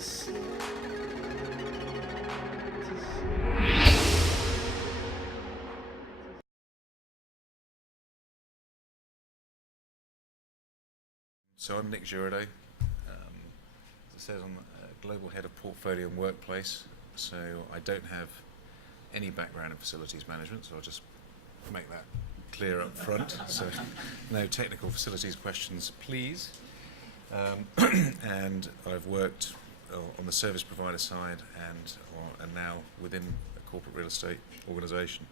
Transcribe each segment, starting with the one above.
So I'm Nick Giraudeur, as it says, I'm Global Head of Portfolio and Workplace, so I don't have any background in facilities management, so I'll just make that clear up front. So no technical facilities questions, please. And I've worked on the service provider side and now within a corporate real estate organisation.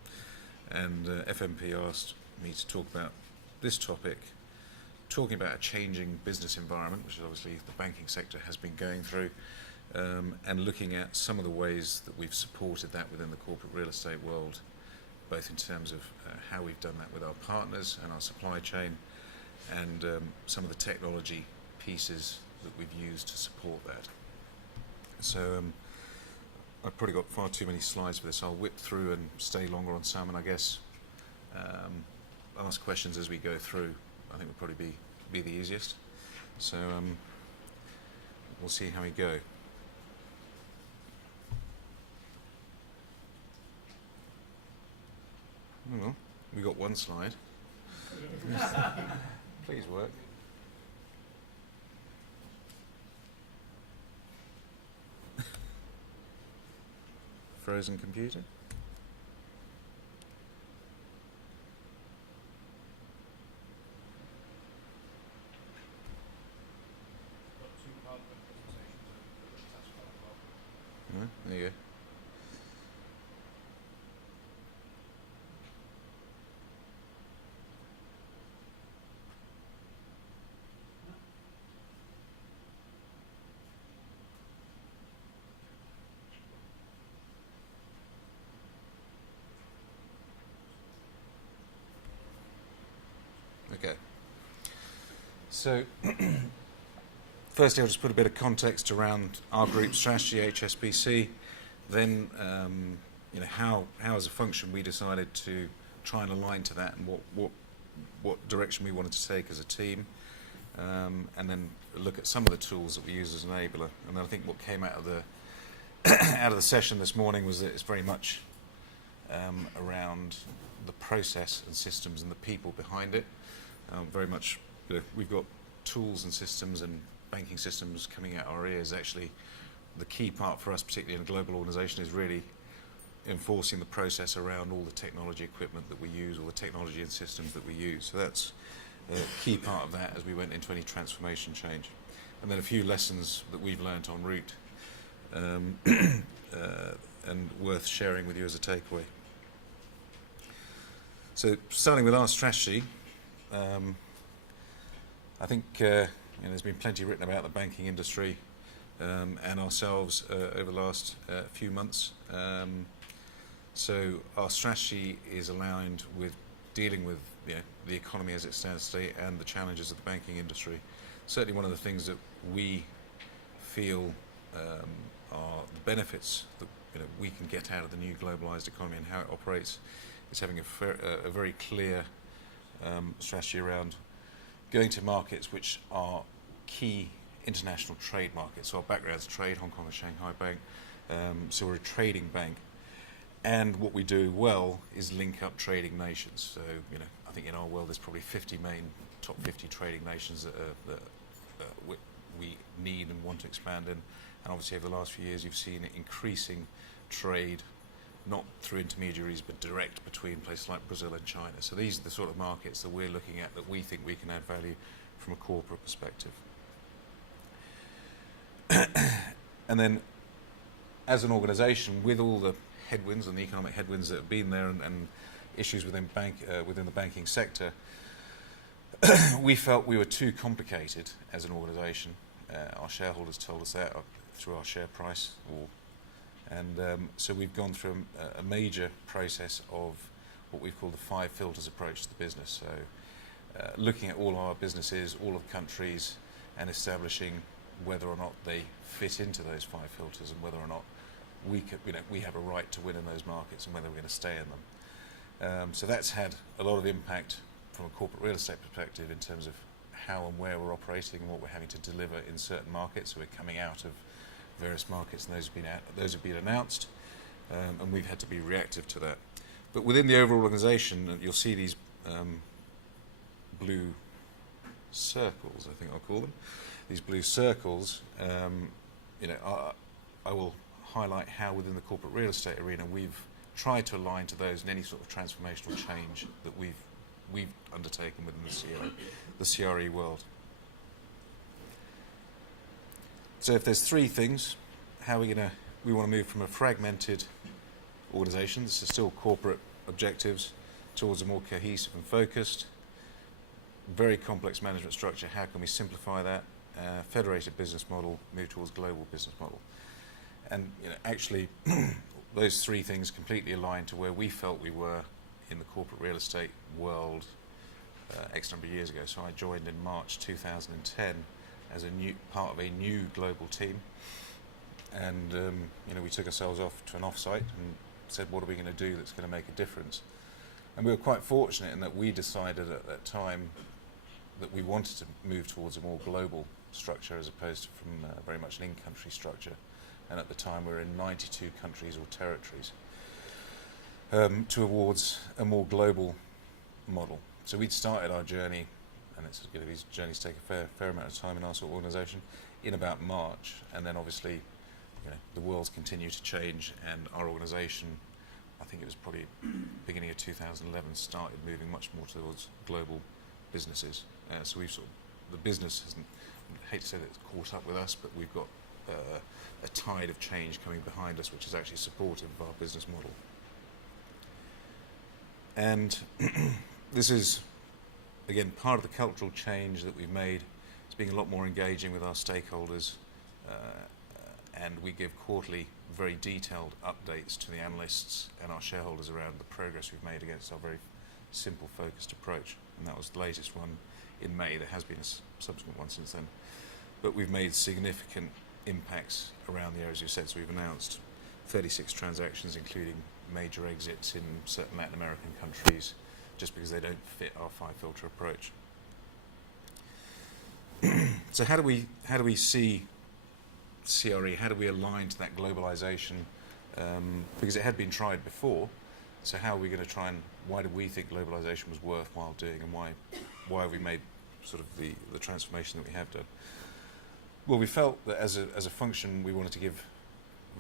And FMP asked me to talk about this topic, talking about a changing business environment, which is obviously the banking sector has been going through, and looking at some of the ways that we've supported that within the corporate real estate world, both in terms of how we've done that with our partners and our supply chain, and some of the technology pieces that we've used to support that. So I've probably got far too many slides for this. I'll whip through and stay longer on some, and I guess ask questions as we go through. I think would probably be the easiest. So we'll see how we go. Well, we got one slide. Please work. Frozen computer. There you go. Okay. So firstly, I'll just put a bit of context around our group strategy, HSBC. Then, how as a function we decided to try and align to that, and what direction we wanted to take as a team, and then look at some of the tools that we use as an enabler. And then I think what came out of the out of the session this morning was that it's very much around the process and systems and the people behind it. Very much, we've got tools and systems and banking systems coming out our ears. Actually, the key part for us, particularly in a global organisation, is really enforcing the process around all the technology equipment that we use, all the technology and systems that we use. So that's a key part of that as we went into any transformation change. And then a few lessons that we've learnt en route and worth sharing with you as a takeaway. So starting with our strategy, I think there's been plenty written about the banking industry and ourselves over the last few months. So our strategy is aligned with dealing with the economy as it stands today and the challenges of the banking industry. Certainly one of the things that we feel are the benefits that we can get out of the new globalised economy and how it operates is having a very clear strategy around going to markets which are key international trade markets. So our background's trade, Hong Kong and Shanghai Bank, so we're a trading bank. And what we do well is link up trading nations. So, I think in our world there's probably 50 main top 50 trading nations that we need and want to expand in. And obviously over the last few years you've seen increasing trade, not through intermediaries but direct between places like Brazil and China. So these are the sort of markets that we're looking at that we think we can add value from a corporate perspective. And then as an organisation, with all the headwinds and the economic headwinds that have been there and issues within the banking sector, we felt we were too complicated as an organisation. Our shareholders told us that through our share price. So we've gone through a major process of what we've called the 5 filters approach to the business. So looking at all our businesses, all of the countries, and establishing whether or not they fit into those 5 filters and whether or not we have a right to win in those markets and whether we're going to stay in them. So that's had a lot of impact from a corporate real estate perspective in terms of how and where we're operating and what we're having to deliver in certain markets. So we're coming out of various markets, and those have been announced, and we've had to be reactive to that. But within the overall organisation, you'll see these blue circles, I think I'll call them. These blue circles, I will highlight how within the corporate real estate arena we've tried to align to those in any sort of transformational change that we've undertaken within the CRE world. So if there's three things, how we want to move from a fragmented organisation, this is still corporate objectives, towards a more cohesive and focused, very complex management structure. How can we simplify that? Federated business model, move towards global business model. And actually, those three things completely align to where we felt we were in the corporate real estate world X number of years ago. So I joined in March 2010 as a new part of a new global team, and we took ourselves off to an off-site and said, what are we going to do that's going to make a difference? And we were quite fortunate in that we decided at that time that we wanted to move towards a more global structure as opposed to from very much an in-country structure. And at the time we were in 92 countries or territories, towards a more global model. So we'd started our journey, and these journeys take a fair amount of time in our sort of organisation, in about March, and then obviously the world's continued to change, and our organisation, I think it was probably beginning of 2011, started moving much more towards global businesses. So the business hasn't, I hate to say that it's caught up with us, but we've got a tide of change coming behind us, which is actually supportive of our business model. And this is, again, part of the cultural change that we've made. It's being a lot more engaging with our stakeholders, and we give quarterly, very detailed updates to the analysts and our shareholders around the progress we've made against our very simple, focused approach. And that was the latest one in May. There has been a subsequent one since then. But we've made significant impacts around the areas you said. So we've announced 36 transactions, including major exits in certain Latin American countries, just because they don't fit our five-filter approach. So how do we see CRE? How do we align to that globalisation? Because it had been tried before. So how are we going to try and why do we think globalisation was worthwhile doing, and why have we made sort of the transformation that we have done? Well, we felt that as a function, we wanted to give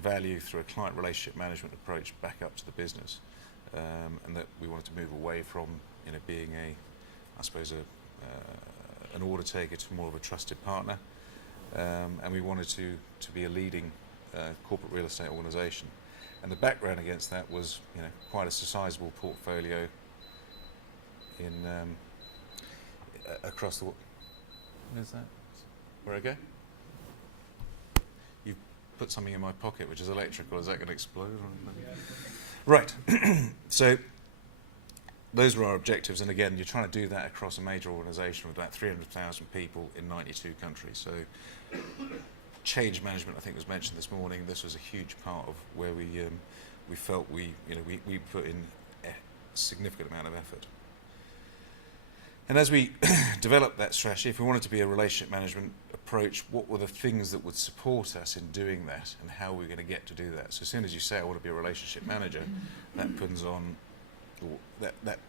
value through a client relationship management approach back up to the business, and that we wanted to move away from being an order taker to more of a trusted partner, and we wanted to be a leading corporate real estate organisation. And the background against that was quite a sizable portfolio in across the world. Is that where I go? You've put something in my pocket which is electrical. Is that going to explode? Right. So those were our objectives, and again, you're trying to do that across a major organisation with about 300,000 people in 92 countries. So change management, I think, was mentioned this morning. This was a huge part of where we felt we put in a significant amount of effort. And as we developed that strategy, if we wanted to be a relationship management approach, what were the things that would support us in doing that, and how are we going to get to do that? So as soon as you say I want to be a relationship manager, that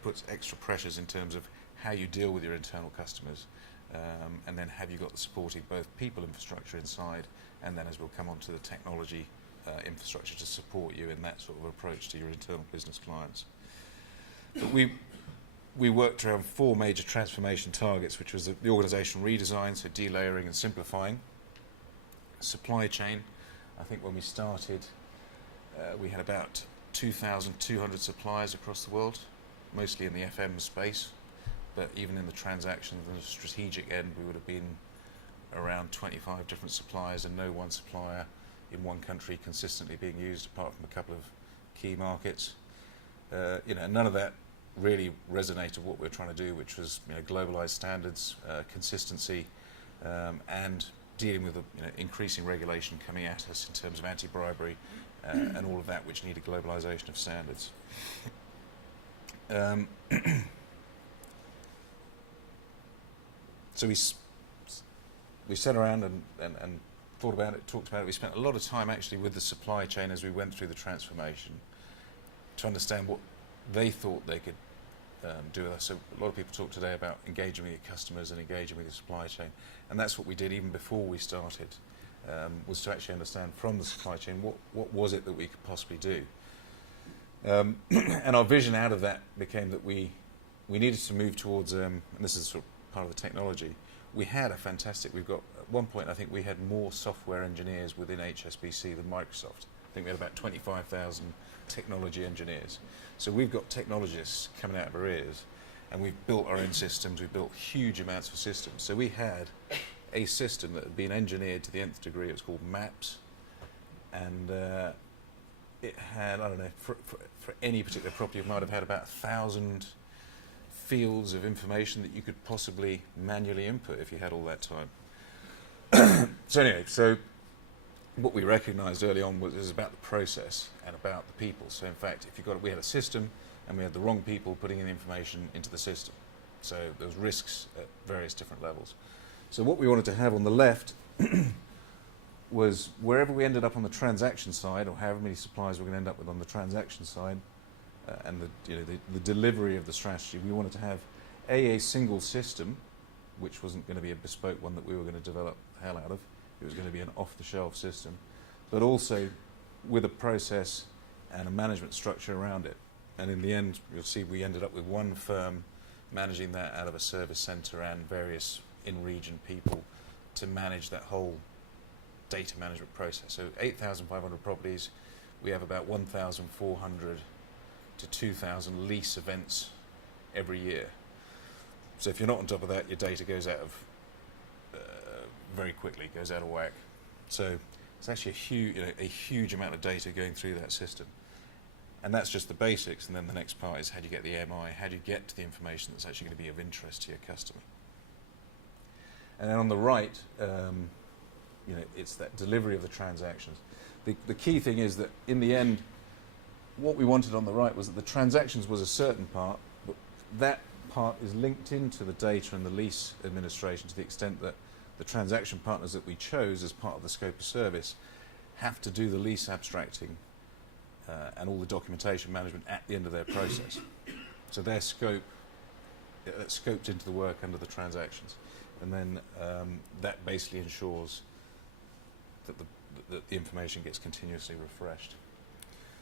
puts extra pressures in terms of how you deal with your internal customers, and then have you got the supporting both people infrastructure inside, and then as we'll come on to the technology infrastructure to support you in that sort of approach to your internal business clients. But we worked around four major transformation targets, which was the organisational redesign, so delayering and simplifying. Supply chain, I think when we started, we had about 2,200 suppliers across the world, mostly in the FM space, but even in the transactions and the strategic end, we would have been around 25 different suppliers, and no one supplier in one country consistently being used, apart from a couple of key markets. None of that really resonated with what we were trying to do, which was globalized standards, consistency, and dealing with the increasing regulation coming at us in terms of anti-bribery and all of that, which needed globalization of standards. So we sat around and thought about it, talked about it. We spent a lot of time actually with the supply chain as we went through the transformation to understand what they thought they could do with us. So a lot of people talk today about engaging with your customers and engaging with your supply chain, and that's what we did even before we started, was to actually understand from the supply chain what was it that we could possibly do. And our vision out of that became that we needed to move towards, and this is sort of part of the technology, we've got, at one point I think we had more software engineers within HSBC than Microsoft. I think we had about 25,000 technology engineers. So we've got technologists coming out of our ears, and we've built our own systems, we've built huge amounts of systems. So we had a system that had been engineered to the nth degree. It was called MAPS, and it had, I don't know, for any particular property, it might have had about 1,000 fields of information that you could possibly manually input if you had all that time. So anyway, what we recognised early on was about the process and about the people. So in fact, we had a system and we had the wrong people putting in information into the system. So there was risks at various different levels. So what we wanted to have on the left was wherever we ended up on the transaction side, or however many suppliers we're going to end up with on the transaction side, and the delivery of the strategy, we wanted to have a single system, which wasn't going to be a bespoke one that we were going to develop the hell out of. It was going to be an off-the-shelf system, but also with a process and a management structure around it. And in the end, you'll see we ended up with one firm managing that out of a service centre and various in-region people to manage that whole data management process. So 8,500 properties, we have about 1,400 to 2,000 lease events every year. So if you're not on top of that, your data goes out of very quickly, goes out of whack. So it's actually a huge amount of data going through that system. And that's just the basics, and then the next part is how do you get the MI, how do you get to the information that's actually going to be of interest to your customer. And then on the right, it's that delivery of the transactions. The key thing is that in the end, what we wanted on the right was that the transactions was a certain part, but that part is linked into the data and the lease administration to the extent that the transaction partners that we chose as part of the scope of service have to do the lease abstracting and all the documentation management at the end of their process. So their scope, that's scoped into the work under the transactions. And then that basically ensures that the information gets continuously refreshed.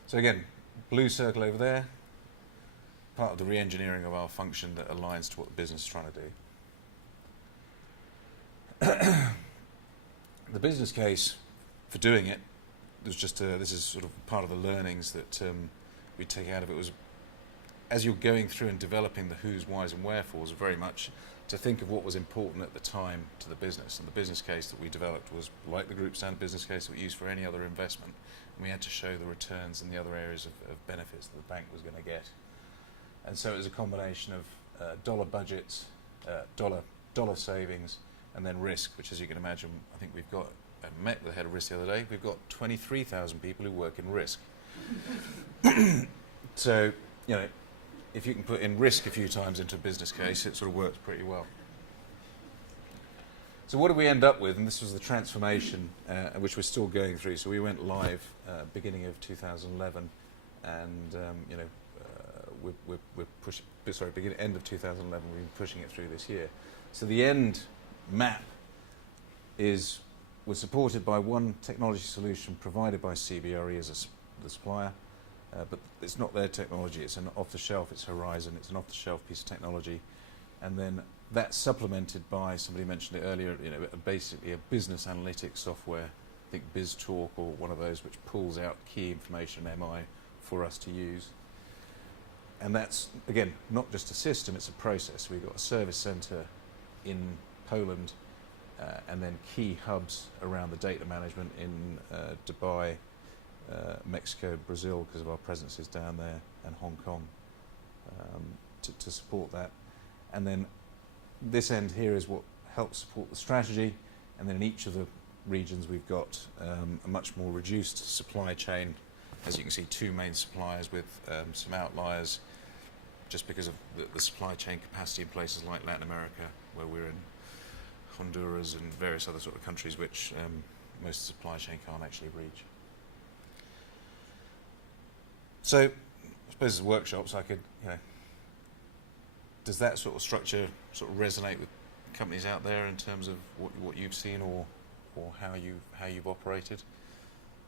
So again, blue circle over there, part of the re-engineering of our function that aligns to what the business is trying to do. The business case for doing it was just this is sort of part of the learnings that we take out of it, was as you're going through and developing the who's, why's and wherefores, very much to think of what was important at the time to the business. And the business case that we developed was like the group standard business case that we use for any other investment. And we had to show the returns and the other areas of benefits that the bank was going to get. And so it was a combination of dollar budgets, dollar savings, and then risk, which, as you can imagine, I think we've got, I met with the head of risk the other day, we've got 23,000 people who work in risk. So, if you can put in risk a few times into a business case, it sort of works pretty well. So what did we end up with? And this was the transformation, which we're still going through. So we went live beginning of 2011, and we're pushing. Sorry, end of 2011. We've been pushing it through this year. So the end map was supported by one technology solution provided by CBRE as the supplier, but it's not their technology. It's an off-the-shelf. It's Horizon. It's an off-the-shelf piece of technology, and then that's supplemented by, somebody mentioned it earlier, basically a business analytics software, I think BizTalk or one of those, which pulls out key information, MI, for us to use. And that's, again, not just a system, it's a process. We've got a service centre in Poland, and then key hubs around the data management in Dubai, Mexico, Brazil, because of our presences down there, and Hong Kong, to support that. And then this end here is what helps support the strategy, and then in each of the regions we've got a much more reduced supply chain. As you can see, two main suppliers with some outliers just because of the supply chain capacity in places like Latin America, where we're in Honduras and various other sort of countries which most of the supply chain can't actually reach. So, I suppose as workshops, I could, does that sort of structure sort of resonate with companies out there in terms of what you've seen or how you've operated?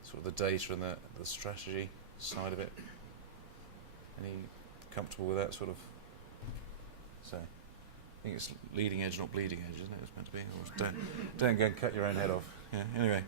Sort of the data and the strategy side of it. Any comfortable with that sort of? So, I think it's leading edge, not bleeding edge, isn't it? It's meant to be. Or don't go and cut your own head off. Yeah. Anyway.